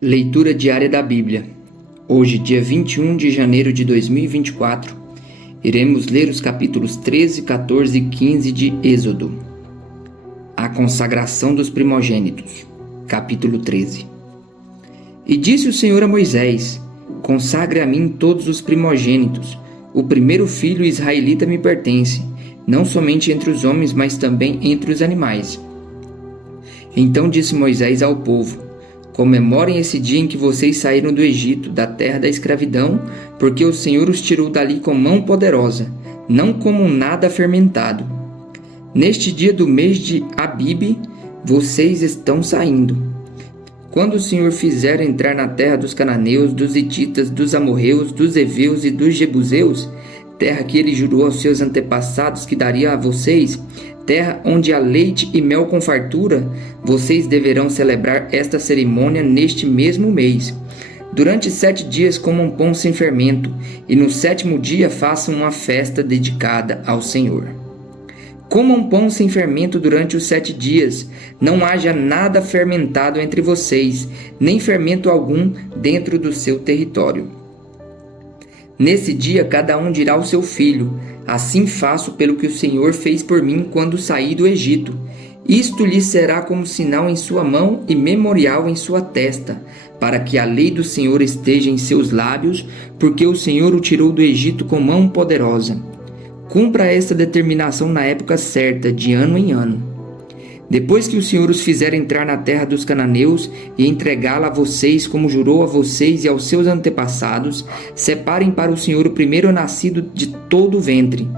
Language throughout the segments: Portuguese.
Leitura diária da Bíblia. Hoje, dia 21 de janeiro de 2024, iremos ler os capítulos 13, 14 e 15 de Êxodo. A consagração dos primogênitos. Capítulo 13. E disse o Senhor a Moisés: Consagre a mim todos os primogênitos. O primeiro filho israelita me pertence, não somente entre os homens, mas também entre os animais. Então disse Moisés ao povo: Comemorem esse dia em que vocês saíram do Egito, da terra da escravidão, porque o Senhor os tirou dali com mão poderosa, não como nada fermentado. Neste dia do mês de Abibe, vocês estão saindo. Quando o Senhor fizer entrar na terra dos cananeus, dos hititas, dos amorreus, dos heveus e dos jebuseus, terra que ele jurou aos seus antepassados que daria a vocês, terra onde há leite e mel com fartura, vocês deverão celebrar esta cerimônia neste mesmo mês. Durante 7 dias comam pão sem fermento, e no 7º dia façam uma festa dedicada ao Senhor. Comam pão sem fermento durante os 7 dias, não haja nada fermentado entre vocês, nem fermento algum dentro do seu território. Nesse dia cada um dirá ao seu filho: Assim faço pelo que o Senhor fez por mim quando saí do Egito. Isto lhe será como sinal em sua mão e memorial em sua testa, para que a lei do Senhor esteja em seus lábios, porque o Senhor o tirou do Egito com mão poderosa. Cumpra esta determinação na época certa, de ano em ano. Depois que o Senhor os fizer entrar na terra dos cananeus e entregá-la a vocês, como jurou a vocês e aos seus antepassados, separem para o Senhor o primeiro nascido de todo o ventre.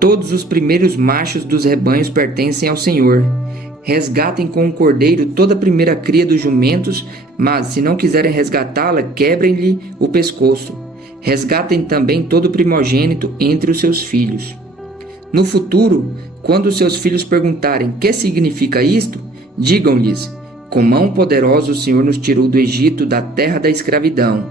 Todos os primeiros machos dos rebanhos pertencem ao Senhor. Resgatem com o cordeiro toda a primeira cria dos jumentos, mas se não quiserem resgatá-la, quebrem-lhe o pescoço. Resgatem também todo o primogênito entre os seus filhos. No futuro, quando seus filhos perguntarem: que significa isto? Digam-lhes: com mão poderosa o Senhor nos tirou do Egito, da terra da escravidão.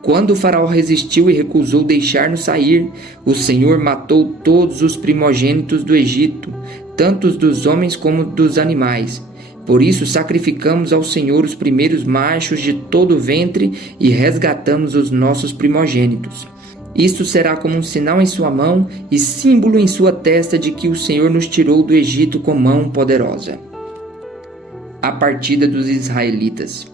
Quando o faraó resistiu e recusou deixar-nos sair, o Senhor matou todos os primogênitos do Egito, tanto os dos homens como dos animais. Por isso sacrificamos ao Senhor os primeiros machos de todo o ventre e resgatamos os nossos primogênitos. Isto será como um sinal em sua mão e símbolo em sua testa de que o Senhor nos tirou do Egito com mão poderosa. A partida dos israelitas.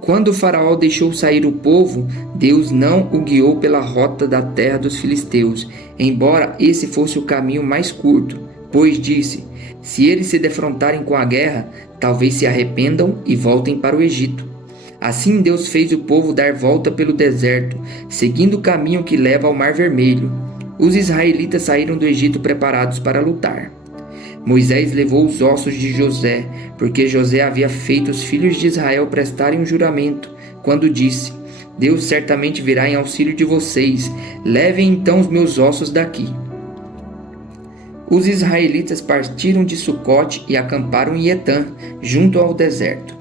Quando o faraó deixou sair o povo, Deus não o guiou pela rota da terra dos filisteus, embora esse fosse o caminho mais curto, pois disse: se eles se defrontarem com a guerra, talvez se arrependam e voltem para o Egito. Assim Deus fez o povo dar volta pelo deserto, seguindo o caminho que leva ao Mar Vermelho. Os israelitas saíram do Egito preparados para lutar. Moisés levou os ossos de José, porque José havia feito os filhos de Israel prestarem um juramento, quando disse: Deus certamente virá em auxílio de vocês, levem então os meus ossos daqui. Os israelitas partiram de Sucote e acamparam em Etã, junto ao deserto.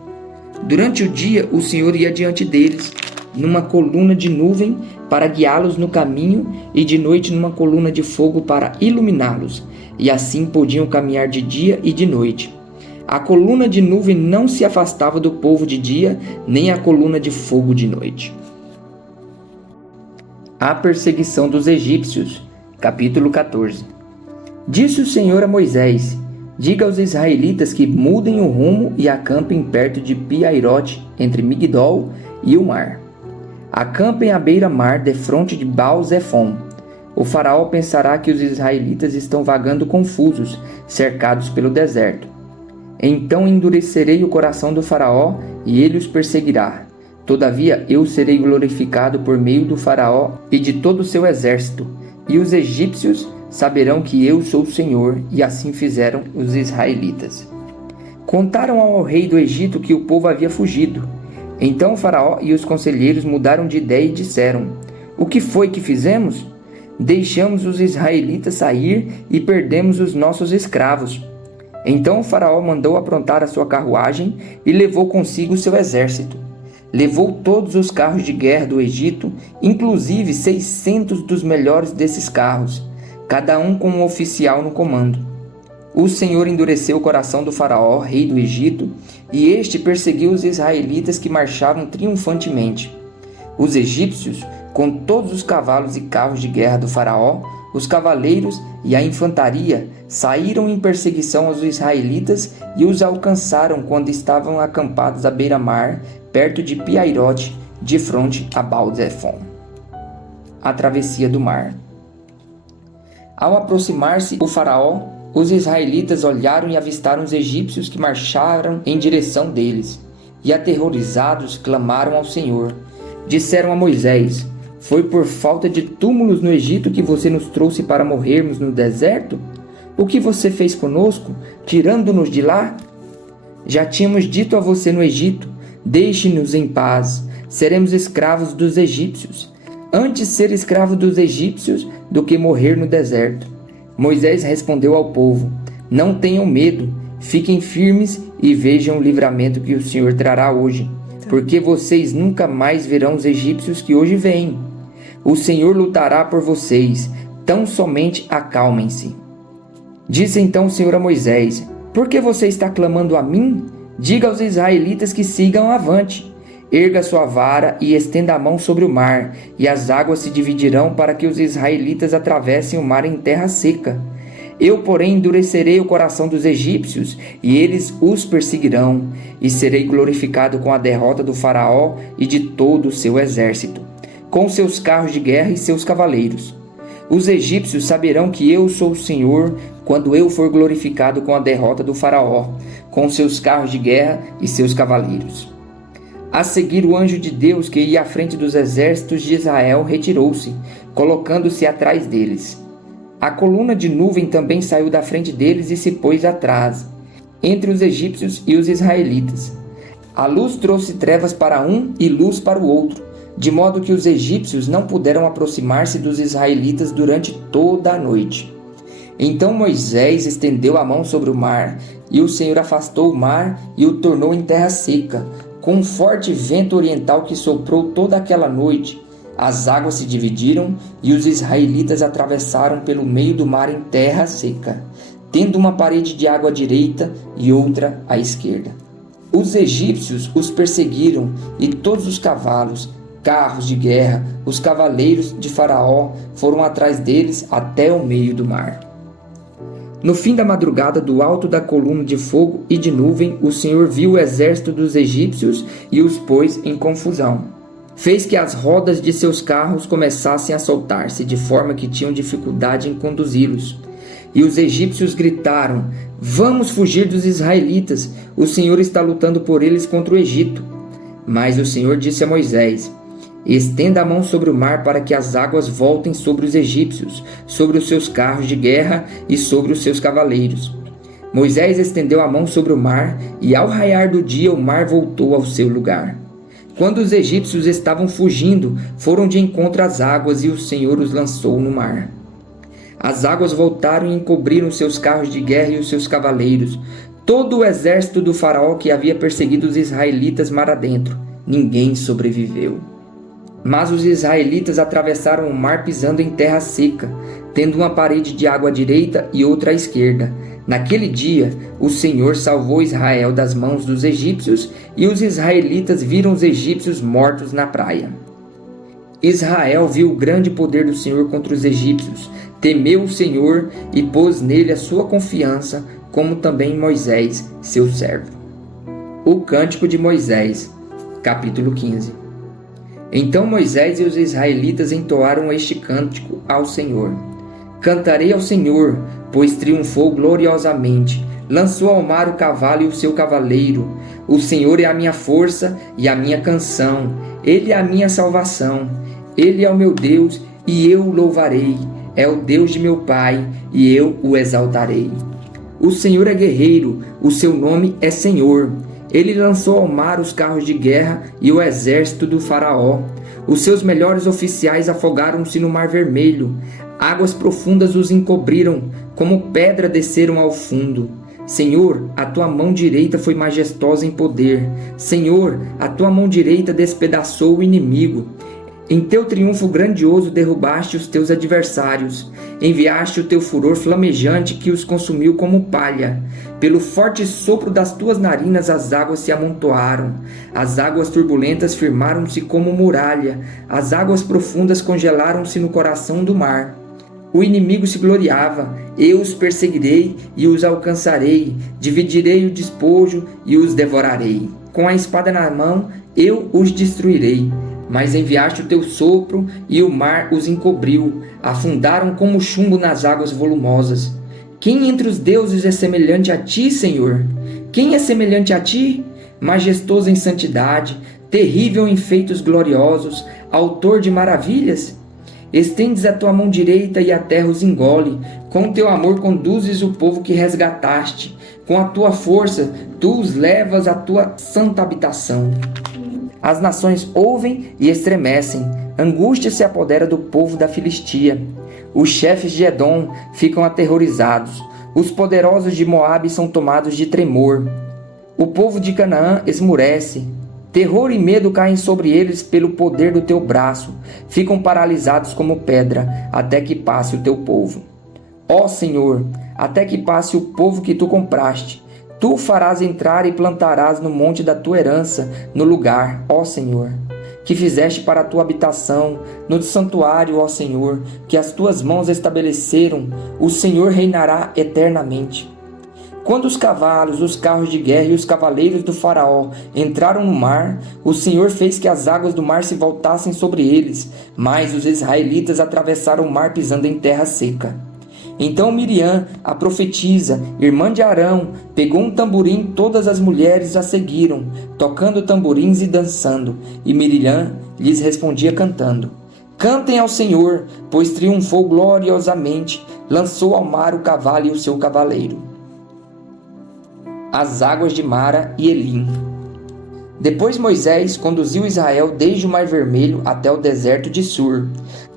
Durante o dia, o Senhor ia diante deles, numa coluna de nuvem para guiá-los no caminho, e de noite numa coluna de fogo para iluminá-los, e assim podiam caminhar de dia e de noite. A coluna de nuvem não se afastava do povo de dia, nem a coluna de fogo de noite. A perseguição dos egípcios. Capítulo 14. Disse o Senhor a Moisés: Diga aos israelitas que mudem o rumo e acampem perto de Pi-Hairote, entre Migdol e o mar. Acampem à beira-mar, defronte de Baal-Zefon. O faraó pensará que os israelitas estão vagando confusos, cercados pelo deserto. Então endurecerei o coração do faraó e ele os perseguirá. Todavia eu serei glorificado por meio do faraó e de todo o seu exército, e os egípcios saberão que eu sou o Senhor, e assim fizeram os israelitas. Contaram ao rei do Egito que o povo havia fugido. Então o faraó e os conselheiros mudaram de ideia e disseram: O que foi que fizemos? Deixamos os israelitas sair e perdemos os nossos escravos. Então o faraó mandou aprontar a sua carruagem e levou consigo o seu exército. Levou todos os carros de guerra do Egito, inclusive 600 dos melhores desses carros, cada um com um oficial no comando. O Senhor endureceu o coração do faraó, rei do Egito, e este perseguiu os israelitas que marchavam triunfantemente. Os egípcios, com todos os cavalos e carros de guerra do faraó, os cavaleiros e a infantaria, saíram em perseguição aos israelitas e os alcançaram quando estavam acampados à beira-mar, perto de Piairote, de frente a Baal-Zefon. A travessia do mar. Ao aproximar-se o faraó, os israelitas olharam e avistaram os egípcios que marcharam em direção deles, e aterrorizados clamaram ao Senhor. Disseram a Moisés: foi por falta de túmulos no Egito que você nos trouxe para morrermos no deserto? O que você fez conosco, tirando-nos de lá? Já tínhamos dito a você no Egito: deixe-nos em paz, seremos escravos dos egípcios. Antes ser escravo dos egípcios do que morrer no deserto. Moisés respondeu ao povo: não tenham medo, fiquem firmes e vejam o livramento que o Senhor trará hoje, porque vocês nunca mais verão os egípcios que hoje vêm. O Senhor lutará por vocês, tão somente acalmem-se. Disse então o Senhor a Moisés: por que você está clamando a mim? Diga aos israelitas que sigam avante. Erga sua vara e estenda a mão sobre o mar, e as águas se dividirão para que os israelitas atravessem o mar em terra seca. Eu, porém, endurecerei o coração dos egípcios, e eles os perseguirão, e serei glorificado com a derrota do faraó e de todo o seu exército, com seus carros de guerra e seus cavaleiros. Os egípcios saberão que eu sou o Senhor quando eu for glorificado com a derrota do faraó, com seus carros de guerra e seus cavaleiros. A seguir, o anjo de Deus que ia à frente dos exércitos de Israel retirou-se, colocando-se atrás deles. A coluna de nuvem também saiu da frente deles e se pôs atrás, entre os egípcios e os israelitas. A luz trouxe trevas para um e luz para o outro, de modo que os egípcios não puderam aproximar-se dos israelitas durante toda a noite. Então Moisés estendeu a mão sobre o mar, e o Senhor afastou o mar e o tornou em terra seca, com um forte vento oriental que soprou toda aquela noite. As águas se dividiram e os israelitas atravessaram pelo meio do mar em terra seca, tendo uma parede de água à direita e outra à esquerda. Os egípcios os perseguiram, e todos os cavalos, carros de guerra, os cavaleiros de Faraó foram atrás deles até o meio do mar. No fim da madrugada, do alto da coluna de fogo e de nuvem, o Senhor viu o exército dos egípcios e os pôs em confusão. Fez que as rodas de seus carros começassem a soltar-se, de forma que tinham dificuldade em conduzi-los. E os egípcios gritaram: vamos fugir dos israelitas, o Senhor está lutando por eles contra o Egito. Mas o Senhor disse a Moisés: estenda a mão sobre o mar para que as águas voltem sobre os egípcios, sobre os seus carros de guerra e sobre os seus cavaleiros. Moisés estendeu a mão sobre o mar, e ao raiar do dia o mar voltou ao seu lugar. Quando os egípcios estavam fugindo, foram de encontro às águas, e o Senhor os lançou no mar. As águas voltaram e encobriram seus carros de guerra e os seus cavaleiros, todo o exército do faraó que havia perseguido os israelitas mar adentro. Ninguém sobreviveu. Mas os israelitas atravessaram o mar pisando em terra seca, tendo uma parede de água à direita e outra à esquerda. Naquele dia, o Senhor salvou Israel das mãos dos egípcios, e os israelitas viram os egípcios mortos na praia. Israel viu o grande poder do Senhor contra os egípcios, temeu o Senhor e pôs nele a sua confiança, como também Moisés, seu servo. O Cântico de Moisés, capítulo 15. Então Moisés e os israelitas entoaram este cântico ao Senhor. Cantarei ao Senhor, pois triunfou gloriosamente. Lançou ao mar o cavalo e o seu cavaleiro. O Senhor é a minha força e a minha canção. Ele é a minha salvação. Ele é o meu Deus e eu o louvarei. É o Deus de meu Pai e eu o exaltarei. O Senhor é guerreiro, o seu nome é Senhor. Ele lançou ao mar os carros de guerra e o exército do faraó. Os seus melhores oficiais afogaram-se no mar vermelho. Águas profundas os encobriram, como pedra desceram ao fundo. Senhor, a tua mão direita foi majestosa em poder. Senhor, a tua mão direita despedaçou o inimigo. Em teu triunfo grandioso derrubaste os teus adversários, enviaste o teu furor flamejante que os consumiu como palha. Pelo forte sopro das tuas narinas as águas se amontoaram, as águas turbulentas firmaram-se como muralha, as águas profundas congelaram-se no coração do mar. O inimigo se gloriava, eu os perseguirei e os alcançarei, dividirei o despojo e os devorarei. Com a espada na mão eu os destruirei. Mas enviaste o teu sopro e o mar os encobriu, afundaram como chumbo nas águas volumosas. Quem entre os deuses é semelhante a ti, Senhor? Quem é semelhante a ti? Majestoso em santidade, terrível em feitos gloriosos, autor de maravilhas? Estendes a tua mão direita e a terra os engole. Com teu amor conduzes o povo que resgataste. Com a tua força, tu os levas à tua santa habitação. As nações ouvem e estremecem. Angústia se apodera do povo da Filistia. Os chefes de Edom ficam aterrorizados. Os poderosos de Moabe são tomados de tremor. O povo de Canaã esmurece. Terror e medo caem sobre eles pelo poder do teu braço. Ficam paralisados como pedra, até que passe o teu povo. Ó Senhor, até que passe o povo que tu compraste. Tu o farás entrar e plantarás no monte da tua herança, no lugar, ó Senhor, que fizeste para a tua habitação, no santuário, ó Senhor, que as tuas mãos estabeleceram. O Senhor reinará eternamente. Quando os cavalos, os carros de guerra e os cavaleiros do faraó entraram no mar, o Senhor fez que as águas do mar se voltassem sobre eles, mas os israelitas atravessaram o mar pisando em terra seca. Então Miriam, a profetisa, irmã de Arão, pegou um tamborim, todas as mulheres a seguiram, tocando tamborins e dançando, e Miriam lhes respondia cantando: Cantem ao Senhor, pois triunfou gloriosamente, lançou ao mar o cavalo e o seu cavaleiro. As águas de Mara e Elim. Depois Moisés conduziu Israel desde o Mar Vermelho até o deserto de Sur.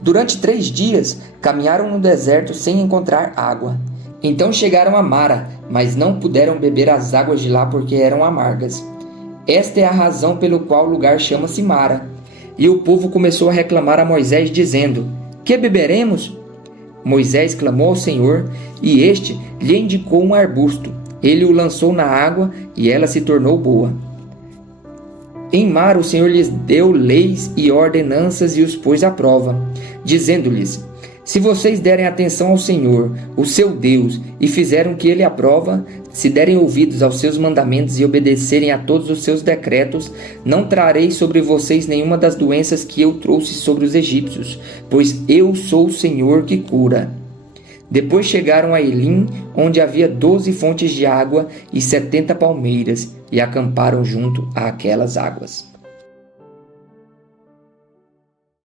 Durante 3 dias caminharam no deserto sem encontrar água. Então chegaram a Mara, mas não puderam beber as águas de lá porque eram amargas. Esta é a razão pelo qual o lugar chama-se Mara. E o povo começou a reclamar a Moisés, dizendo: Que beberemos? Moisés clamou ao Senhor, e este lhe indicou um arbusto. Ele o lançou na água, e ela se tornou boa. Em Mara o Senhor lhes deu leis e ordenanças e os pôs à prova, dizendo-lhes: Se vocês derem atenção ao Senhor, o seu Deus, e fizerem o que ele aprova, se derem ouvidos aos seus mandamentos e obedecerem a todos os seus decretos, não trarei sobre vocês nenhuma das doenças que eu trouxe sobre os egípcios, pois eu sou o Senhor que cura. Depois chegaram a Elim, onde havia 12 fontes de água e 70 palmeiras, e acamparam junto àquelas águas.